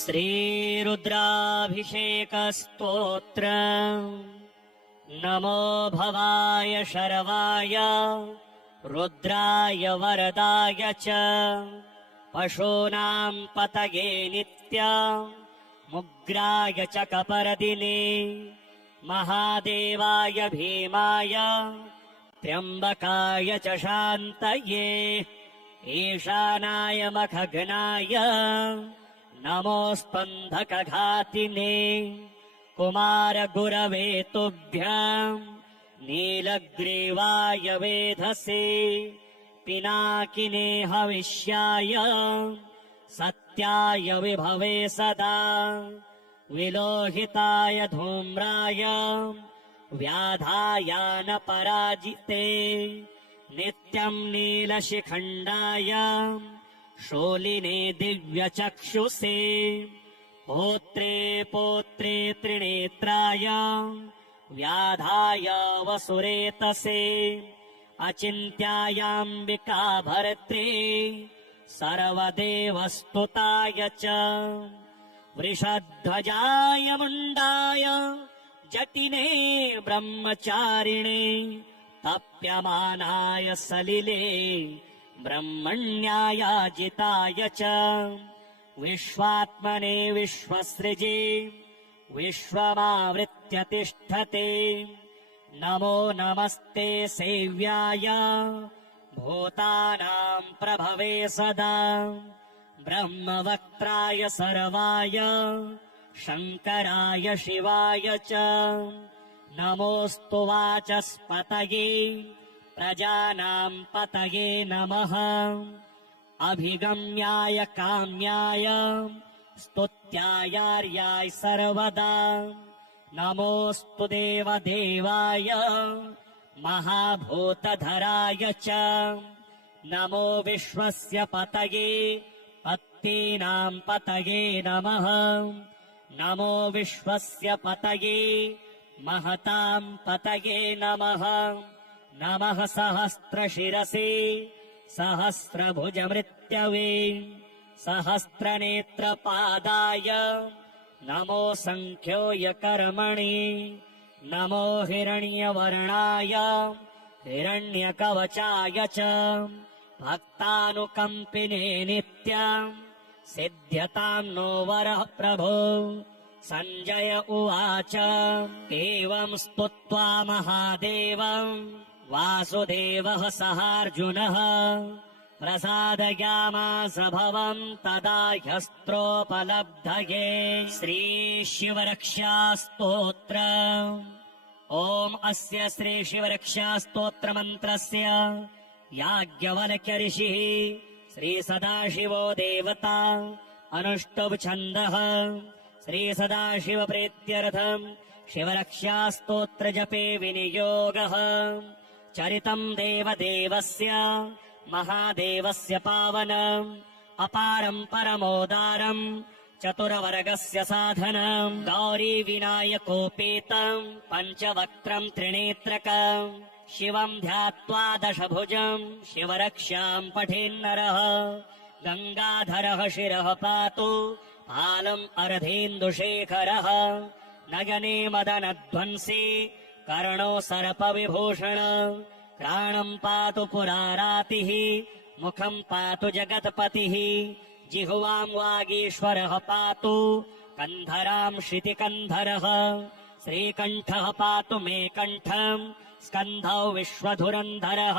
श्रीरुद्राभिषेकस्तोत्र नमो भवाय शर्वाय रुद्राय वरदाय च पशूनां पतये नित्य मुग्राय च कपर्दिने महादेवाय भीमाय त्र्यम्बकाय च शान्तये ईशानाय मखघ्नाय नमोऽस्पन्धकघातिने कुमारगुरवे तुभ्यं नीलग्रीवाय वेधसे पिनाकिने हविष्याय सत्याय विभवे सदा विलोहिताय धूम्राय व्याधायानपराजिते नित्यं नीलशिखण्डाय शूलिने दिव्यचक्षुषे होत्रे पोत्रे त्रिनेत्राय व्याधाय वसुरेतसे अचिन्त्यायाम्बिका भर्त्रे सर्वदेवस्तुताय च वृषध्वजाय मुण्डाय जटिने ब्रह्मचारिणे तप्यमानाय सलिले ब्रह्मण्यायाजिताय च विश्वात्मने विश्वसृजे विश्वमावृत्य तिष्ठते नमो नमस्ते सेव्याय भूतानां प्रभवे सदा ब्रह्मवक्त्राय सर्वाय शङ्कराय शिवाय च नमोऽस्तु वाचस्पतये प्रजानां पतये नमः अभिगम्याय काम्याय स्तुत्यायार्याय सर्वदा नमोऽस्तु देवदेवाय महाभूतधराय च नमो विश्वस्य पतये पत्नीनां पतये नमः नमो विश्वस्य पतये महतां पतये नमः नमः सहस्रशिरसे सहस्रभुजमृत्यवे सहस्रनेत्रपादाय नमो सङ्ख्योऽयकर्मणि नमो हिरण्यवर्णाय हिरण्यकवचाय च भक्तानुकम्पिने नित्यं सिद्ध्यतां नो वरः प्रभो सञ्जय उवाच एवं स्तुत्वा महादेवं वासुदेवः सहार्जुनः प्रसादयामास भवं तदा ह्यस्त्रोपलब्धये श्रीशिवरक्षास्तोत्र ॐ अस्य श्रीशिवरक्षास्तोत्रमन्त्रस्य याज्ञवल्क्य ऋषिः श्रीसदाशिवो देवता अनुष्टुप् छन्दः श्रीसदाशिवप्रीत्यर्थम् शिवरक्षास्तोत्रजपे विनियोगः चरितम् देवदेवस्य महादेवस्य पावनम् अपारम् परमोदारम् चतुरवर्गस्य साधनम् गौरी विनायकोपेतम् पञ्चवक्त्रम् त्रिनेत्रकम् शिवम् ध्यात्वा दशभुजम् शिवरक्षाम् पठेन्नरः गङ्गाधरः शिरः पातु फालम् अर्धेन्दुशेखरः नयने मदनध्वंसी कर्णो सर्पविभूषण प्राणम् पातु पुरारातिः मुखम् पातु जगत्पतिः जिह्वाम् वागीश्वरः पातु कन्धराम् श्रुतिकन्धरः श्रीकण्ठः पातु मे कण्ठम् स्कन्धौ विश्वधुरन्धरः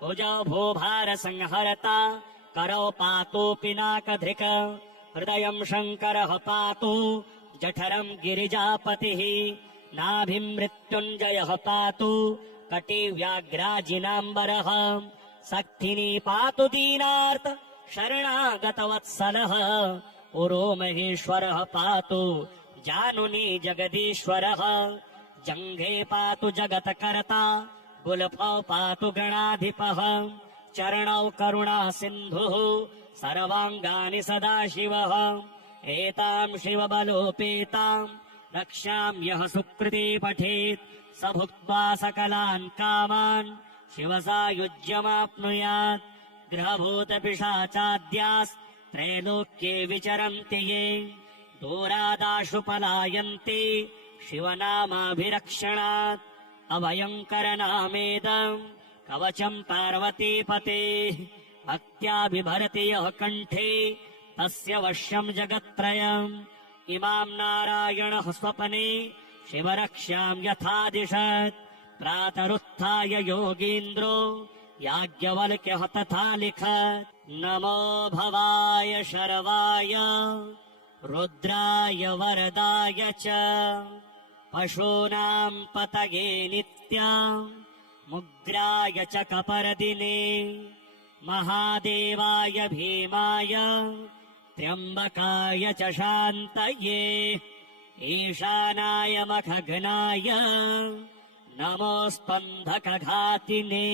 भुजौ भूभारसंहरता करौ पातु पिनाकधृक हृदयम् शङ्करः पातु जठरम् गिरिजापतिः नाभिम् मृत्युञ्जयः पातु कटिव्याघ्राजिनाम्बरः सक्थिनी पातु दीनार्त शरणागतवत्सलः उरो महेश्वरः पातु जानुनी जगदीश्वरः जङ्घे पातु जगत्कर्ता गुल्फौ पातु गणाधिपः चरणौ करुणा सिन्धुः सर्वाङ्गानि सदाशिवः एताम् शिवबलोपेताम् रक्षाम् यः सुकृती पठेत् स भुक्त्वा सकलान् कामान् शिवसायुज्यमाप्नुयात् ग्रहभूतपिशाचाद्यास् त्रैलोक्ये विचरन्ति ये दूरादाशु पलायन्ति शिवनामाभिरक्षणात् अभयङ्करनामेदम् कवचम् पार्वतीपते भक्त्या बिभरति यः कण्ठे तस्य वश्यम् जगत्त्रयम् इमाम् नारायणः स्वपने शिवरक्ष्याम् यथादिशत् प्रातरुत्थाय योगीन्द्रो याज्ञवल्क्यः तथा लिखत् नमो भवाय शर्वाय रुद्राय वरदाय च पशूनाम् पतये नित्याम् मुग्राय च कपर्दिने महादेवाय भीमाय त्र्यम्बकाय च शान्तये ईशानाय मखघ्नाय नमोऽस्त्वन्धकघातिने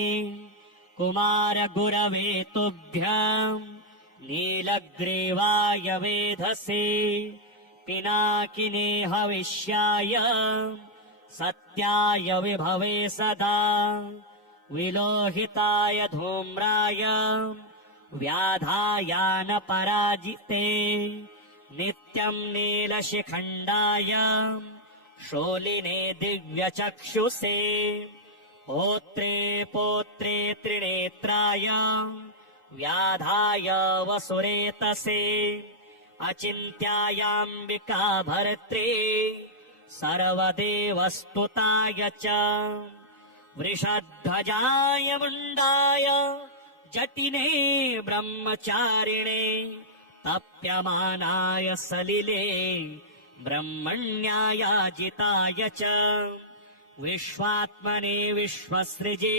कुमारगुरवे तुभ्यम् नीलग्रीवाय वेधसे पिनाकिने हविष्याय सत्याय विभवे सदा विलोहिताय धूम्राय व्याधायानपराजिते नित्यम् नीलशिखण्डाय शोलिने दिव्यचक्षुषे होत्रे पोत्रे त्रिनेत्राय व्याधाय वसुरेतसे अचिन्त्यायाम्बिका भर्त्रे सर्वदेवस्तुताय च वृषध्वजाय मुण्डाय जटिने ब्रह्मचारिणे तप्यमानाय सलिले ब्रह्मण्यायाजिताय च विश्वात्मने विश्वसृजे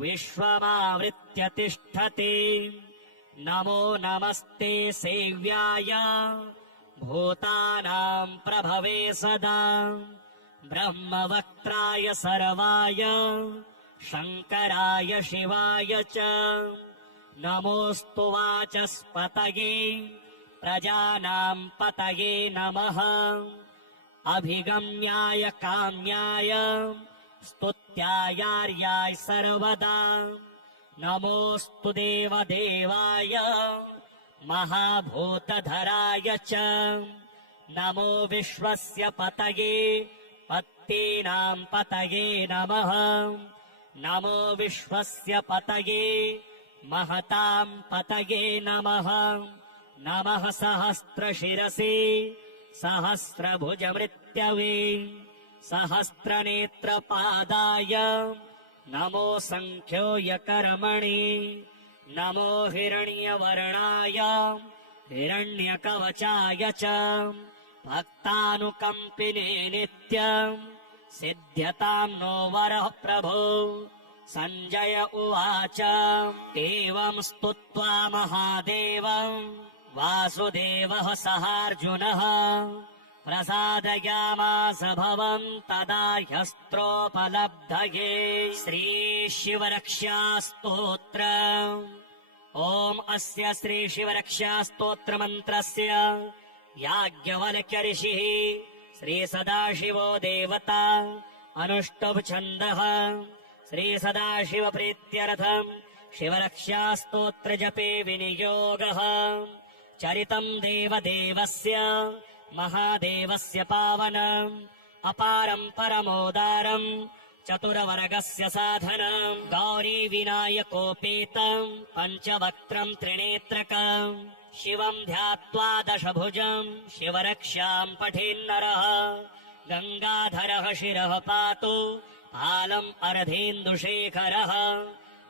विश्वमावृत्य तिष्ठते नमो नमस्ते सेव्याय भूतानाम् प्रभवे सदा ब्रह्मवक्त्राय सर्वाय शङ्कराय शिवाय च नमोऽस्तु वाचस्पतये प्रजानाम् पतये नमः अभिगम्याय काम्याय स्तुत्यायार्याय सर्वदा नमोऽस्तु देवदेवाय महाभूतधराय च नमो विश्वस्य पतये पत्तीनाम् पतये नमः नमो विश्वस्य पतये महताम् पतये नमः नमः सहस्रशिरसे सहस्रभुजमृत्यवे सहस्रनेत्रपादाय नमो सङ्ख्योऽयकर्मणि नमो हिरण्यवर्णाय हिरण्यकवचाय च भक्तानुकम्पिने नित्यम् सिद्ध्यताम् नो वरः प्रभो सञ्जय उवाच एवम् स्तुत्वा महादेवम् वासुदेवः सहार्जुनः प्रसादयामास भवम् तदा ह्यस्त्रोपलब्धये श्रीशिवरक्षास्तोत्र ॐ अस्य श्रीशिवरक्षास्तोत्रमन्त्रस्य याज्ञवल्क्य ऋषिः श्रीसदाशिवो देवता अनुष्टुप् छन्दः श्रीसदाशिवप्रीत्यर्थम् शिवरक्षास्तोत्रजपे विनियोगः चरितम् देवदेवस्य महादेवस्य पावनम् अपारम् परमोदारम् चतुरवर्गस्य साधनम् गौरी विनायकोपेतम् पञ्चवक्त्रम् त्रिनेत्रकम् शिवम् ध्यात्वा दशभुजम् शिवरक्षाम् पठेन्नरः गङ्गाधरः शिरः पातु फालम् अर्धेन्दुशेखरः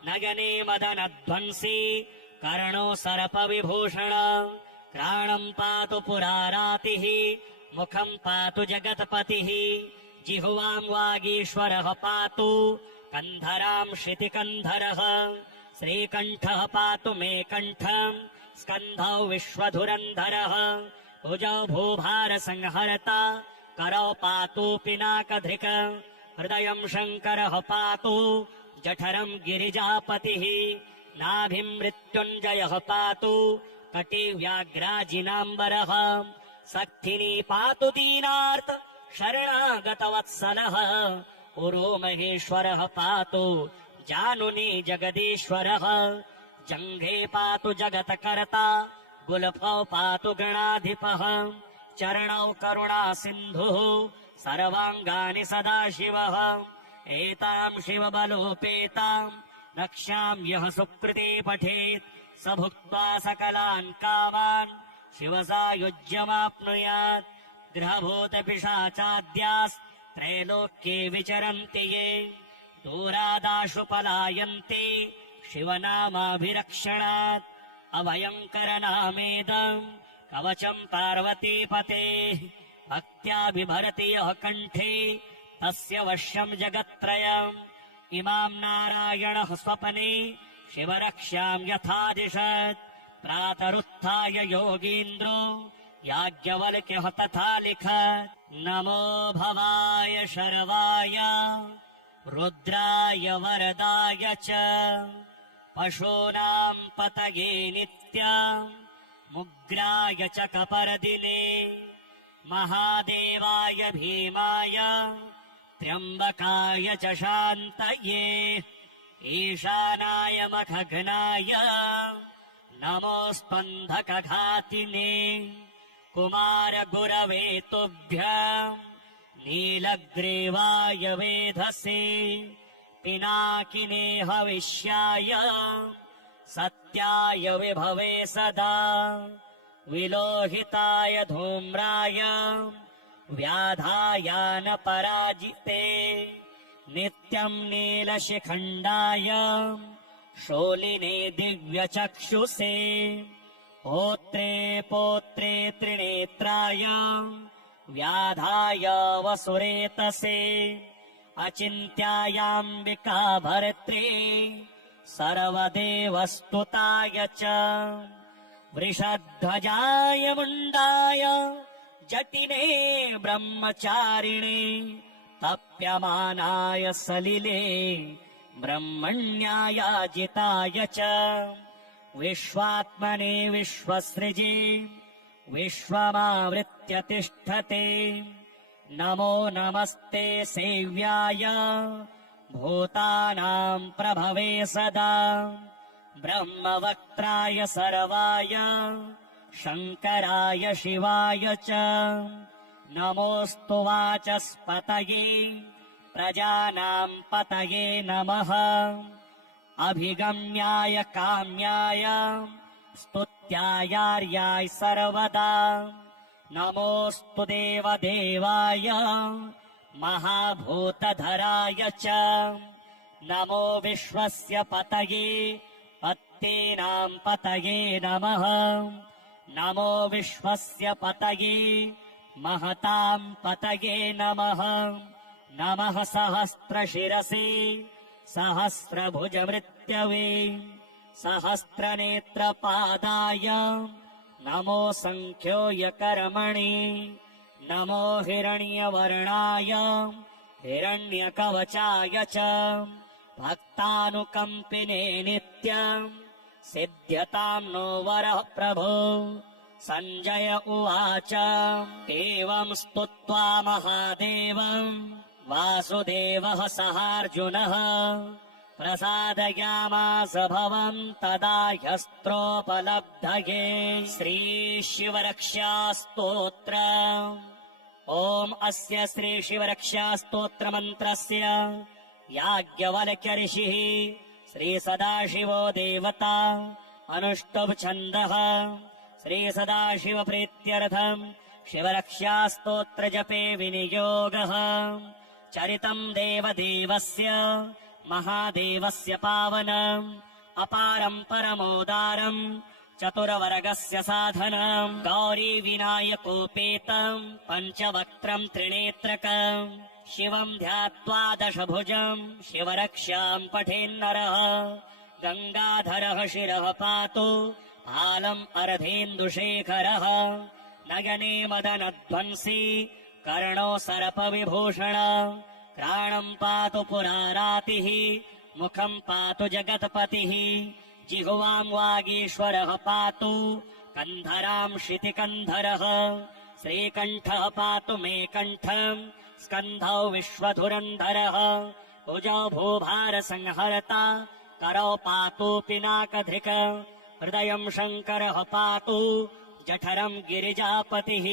नयने मदनध्वंसी कर्णो सर्पविभूषण घ्राणम् पातु पुरारातिः मुखम् पातु जगत्पतिः जिह्वाम् वागीश्वरः पातु कन्धराम् श्रुतिकन्धरः श्रीकण्ठः पातु मे कण्ठम् स्कन्धौ विश्वधुरन्धरः भुजौ भूभारसंहर्ता करौ पातु पिनाकधृक् हृदयम् शङ्करः पातु जठरम् गिरिजापतिः नाभिम् मृत्युञ्जयः पातु कटिव्याघ्राजिनाम्बरः सक्थिनी पातु दीनार्त शरणागतवत्सलः पुरो महेश्वरः पातु जानुनी जगदीश्वरः जङ्घे पातु जगत्कर्ता गुल्फौ पातु गणाधिपः चरणौ करुणा सिन्धुः सर्वाङ्गानि सदाशिवः एताम् शिवबलोपेताम् रक्ष्याम् यः सुकृते पठेत् स भुक्त्वा सकलान् कामान् शिवसायुज्यमाप्नुयात् गृहभूतपिशाचाद्यास्त्रैलोक्ये विचरन्ति ये दूरादाशु पलायन्ते शिवनामाभिरक्षणात् अभयङ्करनामेदम् कवचम् पार्वतीपतेः भक्त्या बिभरति यः कण्ठे तस्य वश्यम् जगत्त्रयम् इमाम् नारायणः स्वपने शिवरक्ष्याम् यथादिशत् प्रातरुत्थाय योगीन्द्रो याज्ञवल्क्यः तथा लिखत् नमो भवाय शर्वाय रुद्राय वरदाय च पशूनाम् पतये नित्याम् मुग्राय च कपर्दिने महादेवाय भीमाय त्र्यम्बकाय च शान्तये ईशानाय मखघ्नाय नमो स्पन्धकघातिने कुमारगुरवे तुभ्यम् नीलग्रीवाय वेधसे पिनाकिने हविष्याय सत्याय विभवे सदा विलोहिताय धूम्राय व्याधायानपराजिते नित्यम् नीलशिखण्डाय शोलिने दिव्यचक्षुषे होत्रे पोत्रे त्रिनेत्राय व्याधाय वसुरेतसे अचिन्त्यायाम्बिका भर्त्रे सर्वदेवस्तुताय च वृषध्वजाय मुण्डाय जटिने ब्रह्मचारिणे तप्यमानाय सलिले ब्रह्मण्यायाजिताय च विश्वात्मने विश्वसृजे विश्वमावृत्य तिष्ठते नमो नमस्ते सेव्याय भूतानाम् प्रभवे सदा ब्रह्मवक्त्राय सर्वाय शङ्कराय शिवाय च नमोऽस्तु वाचस्पतये प्रजानाम् पतये नमः अभिगम्याय काम्याय स्तुत्यायार्याय सर्वदा नमोऽस्तु देवदेवाय महाभूतधराय च नमो विश्वस्य पतये पत्तेनाम् पतये नमः नमो विश्वस्य पतये महताम् पतये नमः नमः सहस्रशिरसे सहस्रभुजमृत्यवे सहस्रनेत्रपादाय नमो सङ्ख्योऽयकर्मणि नमो हिरण्यवर्णाय हिरण्यकवचाय च भक्तानुकम्पिने नित्यम् सिद्ध्यताम् नो वरः प्रभो सञ्जय उवाच एवम् स्तुत्वा महादेवम् वासुदेवः सहार्जुनः प्रसादयामास भवम् तदा ह्यस्त्रोपलब्धये श्रीशिवरक्षास्तोत्र ॐ अस्य श्रीशिवरक्षास्तोत्रमन्त्रस्य याज्ञवल्क्य ऋषिः श्रीसदाशिवो देवता अनुष्टुप् छन्दः श्रीसदाशिवप्रीत्यर्थम् शिवरक्षास्तोत्रजपे विनियोगः चरितम् देवदेवस्य महादेवस्य पावनम् अपारम् परमोदारम् चतुरवर्गस्य साधनम् गौरी विनायकोपेतम् पञ्चवक्त्रम् त्रिनेत्रकम् शिवम् ध्यात्वा दशभुजम् शिवरक्षाम् पठेन्नरः गङ्गाधरः शिरः पातु फालम् अर्धेन्दुशेखरः नयने मदनध्वंसी कर्णो सर्पविभूषण घ्राणम् पातु पुरारातिः मुखम् पातु जगत्पतिः जिह्वाम् वागीश्वरः पातु कन्धराम् शितिकन्धरः श्रीकण्ठः पातु मे कण्ठम् स्कन्धौ विश्वधुरन्धरः भुजौ भूभारसंहर्ता करौ पातु पिनाकधृक् हृदयम् शङ्करः पातु जठरम् गिरिजापतिः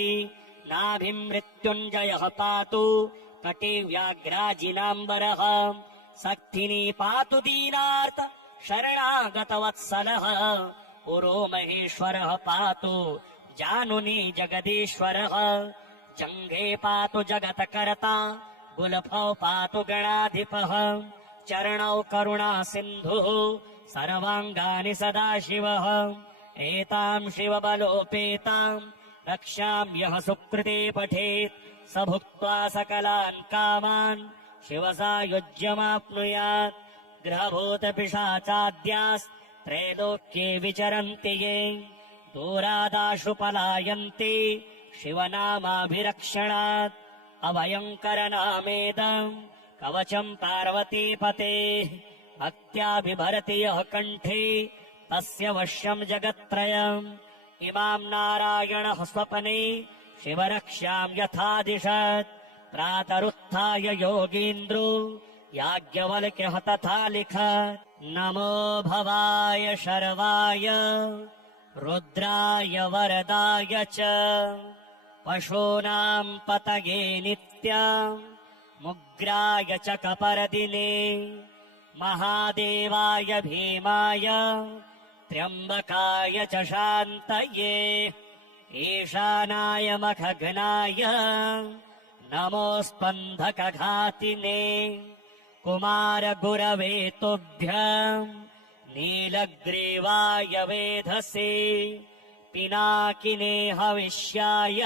नाभिम् मृत्युञ्जयः पातु कटिव्याघ्राजिनाम्बरः सक्थिनी पातु दीनार्त शरणागतवत्सलः पुरो महेश्वरः पातु जानुनी जगदीश्वरः जङ्घे पातु जगत्कर्ता गुलफौ पातु गणाधिपः चरणौ करुणा सिन्धुः सर्वाङ्गानि सदाशिवः एताम् शिवबलोपेताम् रक्षाम् यः सुकृते पठेत् स भुक्त्वा सकलान् कामान् शिवसायुज्यमाप्नुयात् ग्रहभूतपिशाचाद्यास्त्रैलोक्ये विचरन्ति ये दूरादाशु पलायन्ति शिवनामाभिरक्षणात् अभयङ्करनामेदम् कवचम् पार्वतीपतेः भक्त्या बिभरति यः कण्ठे तस्य वश्यम् जगत्त्रयम् इमाम् नारायणः स्वपने शिवरक्ष्याम् यथादिशत् प्रातरुत्थाय योगीन्द्रो याज्ञवल्क्यः तथा लिखत् नमो भवाय शर्वाय रुद्राय वरदाय च पशूनाम् पतये नित्यम् मुग्राय च कपर्दिने महादेवाय भीमाय त्र्यम्बकाय च शान्तये ईशानाय मखघ्नाय नमो स्पन्धकघातिने कुमारगुरवे तुभ्यम् नीलग्रीवाय वेधसे पिनाकिने हविष्याय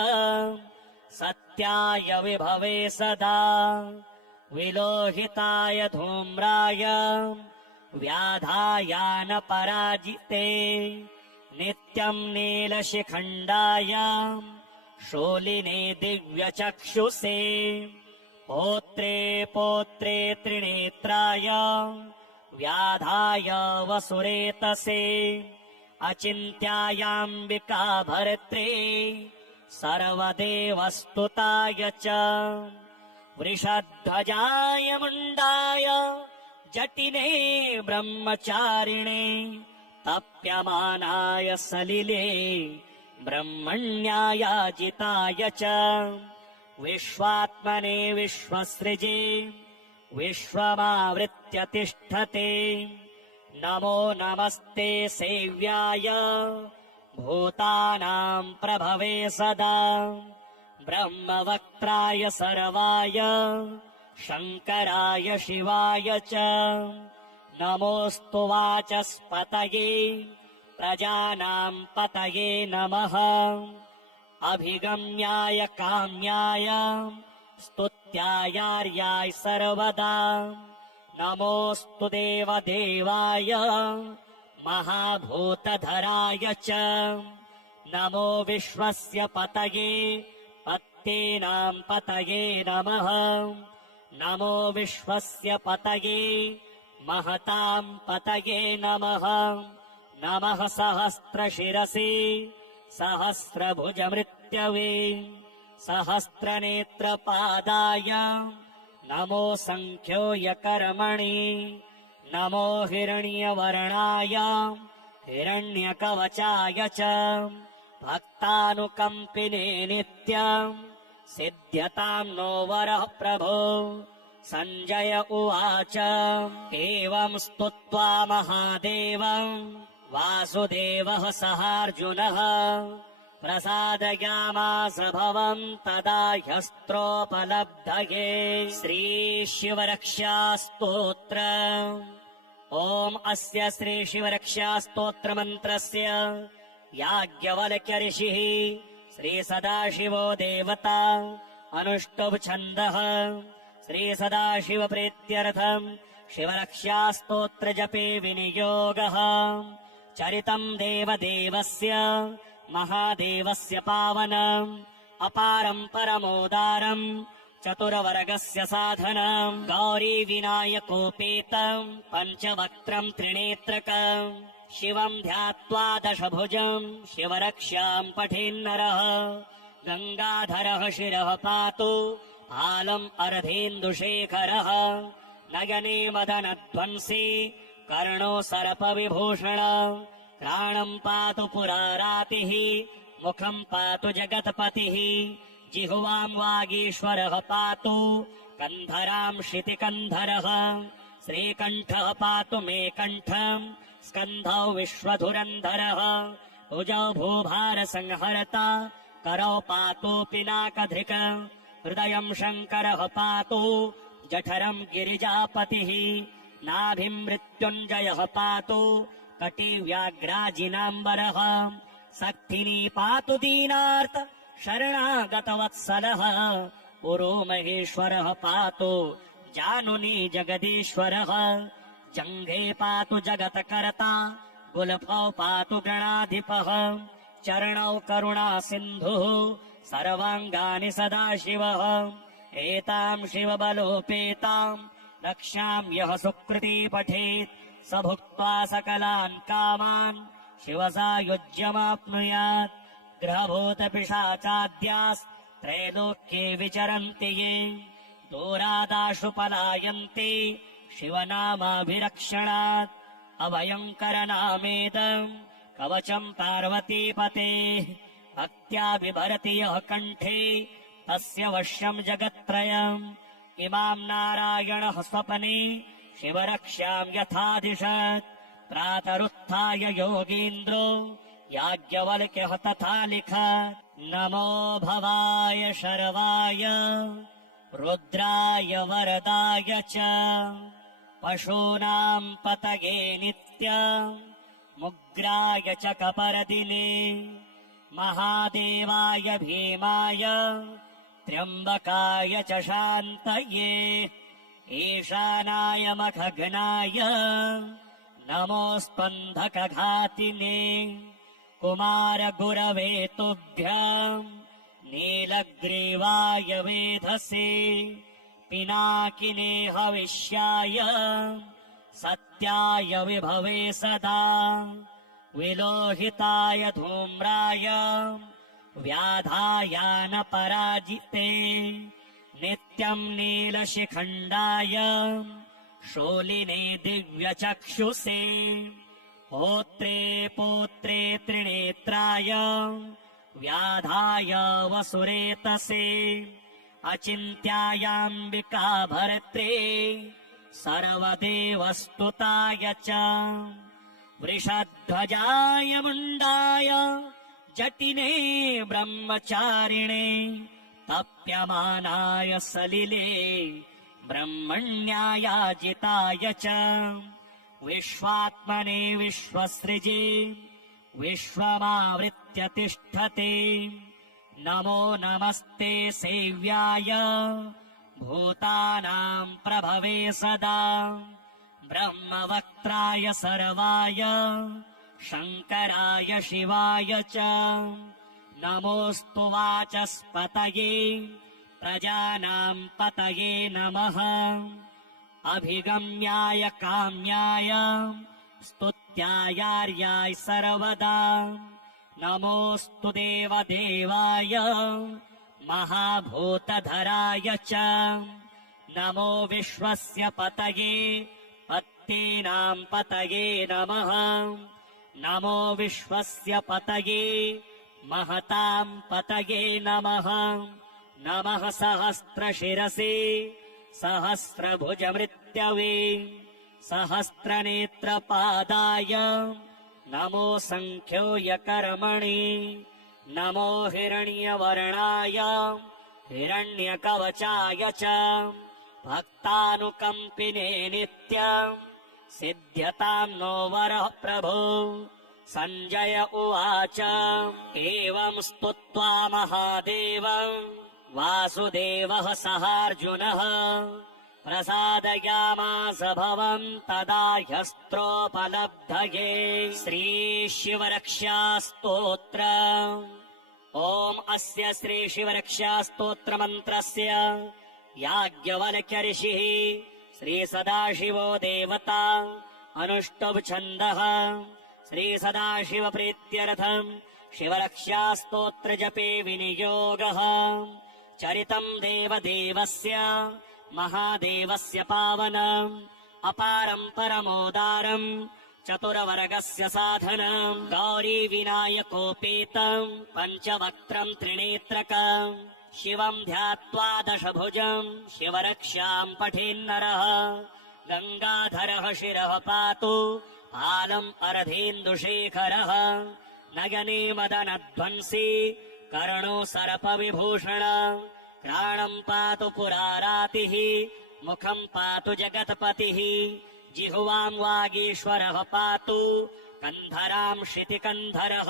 सत्याय विभवे सदा विलोहिताय धूम्राय व्याधायानपराजिते नित्यम् नीलशिखण्डाय शूलिने दिव्यचक्षुषे पौत्रे पौत्रे त्रिनेत्राय व्याधाय वसुरेतसे अचिन्त्यायाम्बिका भर्त्रे सर्वदेवस्तुताय च वृषध्वजाय मुण्डाय जटिने ब्रह्मचारिणे तप्यमानाय सलिले ब्रह्मण्यायाजिताय च विश्वात्मने विश्वसृजे विश्वमावृत्य तिष्ठते नमो नमस्ते सेव्याय भूतानाम् प्रभवे सदा ब्रह्मवक्त्राय सर्वाय शङ्कराय शिवाय च नमोऽस्तु वाचस्पतये प्रजानाम् पतये नमः अभिगम्याय काम्याय स्तुत्यायार्याय सर्वदा नमोऽस्तु देवदेवाय महाभूतधराय च नमो विश्वस्य पतये पत्तेनाम् पतये नमः नमो विश्वस्य पतये महताम् पतये नमः नमः सहस्रशिरसे सहस्रभुजमृत्यवे सहस्रनेत्रपादाय नमो सङ्ख्योऽयकर्मणि नमो हिरण्यवर्णाय हिरण्यकवचाय च भक्तानुकम्पिने नित्यम् सिद्ध्यताम् नो वरः प्रभो सञ्जय उवाच एवम् स्तुत्वा महादेवम् वासुदेवः सहार्जुनः प्रसादयामास भवम् तदा ह्यस्त्रोपलब्धये श्रीशिवरक्षास्तोत्र ॐ अस्य श्रीशिवरक्षास्तोत्रमन्त्रस्य याज्ञवल्क्य ऋषिः श्रीसदाशिवो देवता अनुष्टुप् छन्दः श्रीसदाशिवप्रीत्यर्थम् शिवरक्षास्तोत्रजपे विनियोगः चरितम् देवदेवस्य महादेवस्य पावनम् अपारम् परमोदारम् चतुरवर्गस्य साधनम् गौरी विनायकोपेतम् पञ्चवक्त्रम् त्रिनेत्रकम् शिवम् ध्यात्वा दशभुजम् शिवरक्ष्याम् पठेन्नरः गङ्गाधरः शिरः पातु फालम् अर्धेन्दुशेखरः नयने मदनध्वंसी कर्णो सर्पविभूषण प्राणम् पातु पुरारातिः मुखम् पातु जगत्पतिः जिह्वाम् वागीश्वरः पातु कन्धराम् शितिकन्धरः श्रीकण्ठः पातु मे कण्ठम् स्कन्धौ विश्वधुरन्धरः भुजौ भूभारसंहर्ता करौ पातु पिनाकधृक् हृदयम् शङ्करः पातु जठरम् गिरिजापतिः नाभिम् मृत्युञ्जयः पातु कटिव्याघ्राजिनाम्बरः सक्थिनी पातु दीनार्त शरणागतवत्सलः पुरो महेश्वरः पातु जानुनी जगदीश्वरः जङ्घे पातु जगत्कर्ता गुल्फौ पातु गणाधिपः चरणौ करुणा सिन्धुः सर्वाङ्गानि सदाशिवः एताम् शिवबलोपेताम् रक्ष्याम् यः सुकृती पठेत् स भुक्त्वा सकलान् कामान् शिवसायुज्यमाप्नुयात् ग्रहभूतपिशाचाद्यास्त्रैलोक्ये विचरन्ति ये दूरादाशु पलायन्ते शिवनामाभिरक्षणात् अभयङ्करनामेदम् कवचम् पार्वतीपतेः भक्त्या बिभरति यः कण्ठे तस्य वश्यम् जगत्त्रयम् इमाम् नारायणः स्वपने शिवरक्ष्याम् यथादिशत् प्रातरुत्थाय योगीन्द्रो याज्ञवल्क्यः तथा लिखत् नमो भवाय शर्वाय रुद्राय वरदाय च पशूनाम् पतये नित्य मुग्राय च कपर्दिने महादेवाय भीमाय त्र्यम्बकाय च शान्तये ईशानाय मखघ्नाय नमोऽस्पन्धकघातिने कुमारगुरवे तुभ्यम् नीलग्रीवाय वेधसे पिनाकिने हविष्याय सत्याय विभवे सदा विलोहिताय धूम्राय व्याधायानपराजिते नित्यम् नीलशिखण्डाय शूलिने दिव्यचक्षुषे होत्रे पोत्रे त्रिनेत्राय व्याधाय वसुरेतसे अचिन्त्यायाम्बिका भर्त्रे सर्वदेवस्तुताय च वृषध्वजाय मुण्डाय जटिने ब्रह्मचारिणे तप्यमानाय सलिले ब्रह्मण्यायाजिताय च विश्वात्मने विश्वसृजे विश्वमावृत्य तिष्ठते नमो नमस्ते सेव्याय भूतानाम् प्रभवे सदा ब्रह्मवक्त्राय सर्वाय शङ्कराय शिवाय च नमोऽस्तु वाचस्पतये प्रजानाम् पतये नमः अभिगम्याय काम्याय स्तुत्यायार्याय सर्वदा नमोऽस्तु देवदेवाय महाभूतधराय च नमो विश्वस्य पतये पत्नीनाम् पतये नमः नमो विश्वस्य पतये महताम् पतये नमः नमः सहस्रशिरसे सहस्रभुजमृत्यवे सहस्रनेत्रपादाय नमो सङ्ख्योऽयकर्मणि नमो हिरण्यवर्णाय हिरण्यकवचाय च भक्तानुकम्पिने नित्यम् सिद्ध्यताम् नो वरः प्रभो सञ्जय उवाच एवम् स्तुत्वा महादेवम् वासुदेवः सहार्जुनः प्रसादयामास भवम् तदा ह्यस्त्रोपलब्धये श्रीशिवरक्षास्तोत्र ॐ अस्य श्रीशिवरक्षास्तोत्रमन्त्रस्य याज्ञवल्क्य ऋषिः श्रीसदाशिवो देवता अनुष्टुप् छन्दः श्रीसदाशिवप्रीत्यर्थम् शिवरक्षास्तोत्रजपे विनियोगः चरितम् देवदेवस्य महादेवस्य पावनम् अपारम् परमोदारम् चतुरवर्गस्य साधनम् गौरी विनायकोपेतम् पञ्चवक्त्रम् त्रिनेत्रकम् शिवम् ध्यात्वा दशभुजम् शिवरक्ष्याम् पठेन्नरः गङ्गाधरः शिरः पातु पालम् अर्धेन्दुशेखरः नयने मदनध्वंसी कर्णो सर्पविभूषण घ्राणम् पातु पुरारातिः मुखम् पातु जगत्पतिः जिह्वाम् वागीश्वरः पातु कन्धराम् शितिकन्धरः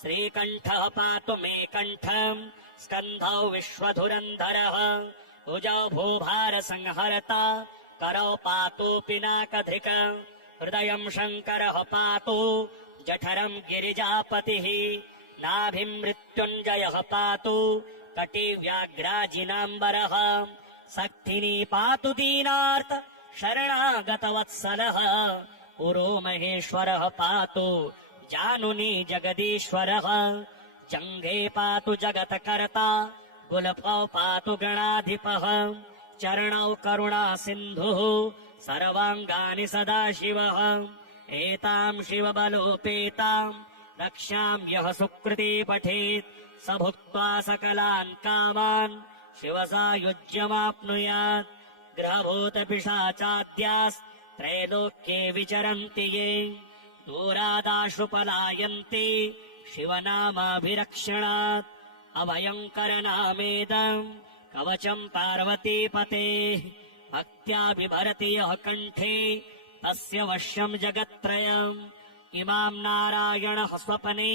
श्रीकण्ठः पातु मे कण्ठम् स्कन्धौ विश्वधुरन्धरः भुजौ भूभारसंहर्ता करौ पातु पिनाकधृक हृदयम् शङ्करः पातु जठरम् गिरिजापतिः नाभिम् मृत्युञ्जयः पातु कटिव्याघ्राजिनाम्बरः सक्थिनी पातु दीनार्त शरणागतवत्सलः पुरो महेश्वरः पातु जानुनी जगदीश्वरः जङ्घे पातु जगत्कर्ता गुल्फौ पातु गणाधिपः चरणौ करुणा सिन्धुः सर्वाङ्गानि सदाशिवः एताम् शिवबलोपेताम् रक्ष्याम् यः सुकृती पठेत् स भुक्त्वा सकलान् कामान् शिवसायुज्यमाप्नुयात् ग्रहभूतपिशाचाद्यास्त्रैलोक्ये विचरन्ति ये दूरादाशुपलायन्ति शिवनामाभिरक्षणात् अभयङ्करनामेदम् कवचम् पार्वतीपतेः भक्त्या बिभरति यः कण्ठे तस्य वश्यम् जगत्त्रयम् इमाम् नारायणः स्वपने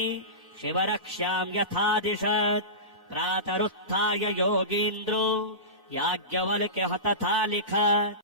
शिवरक्ष्याम् यथादिशत् प्रातरुत्थाय योगीन्द्रो याज्ञवल्क्यः तथा लिखत्।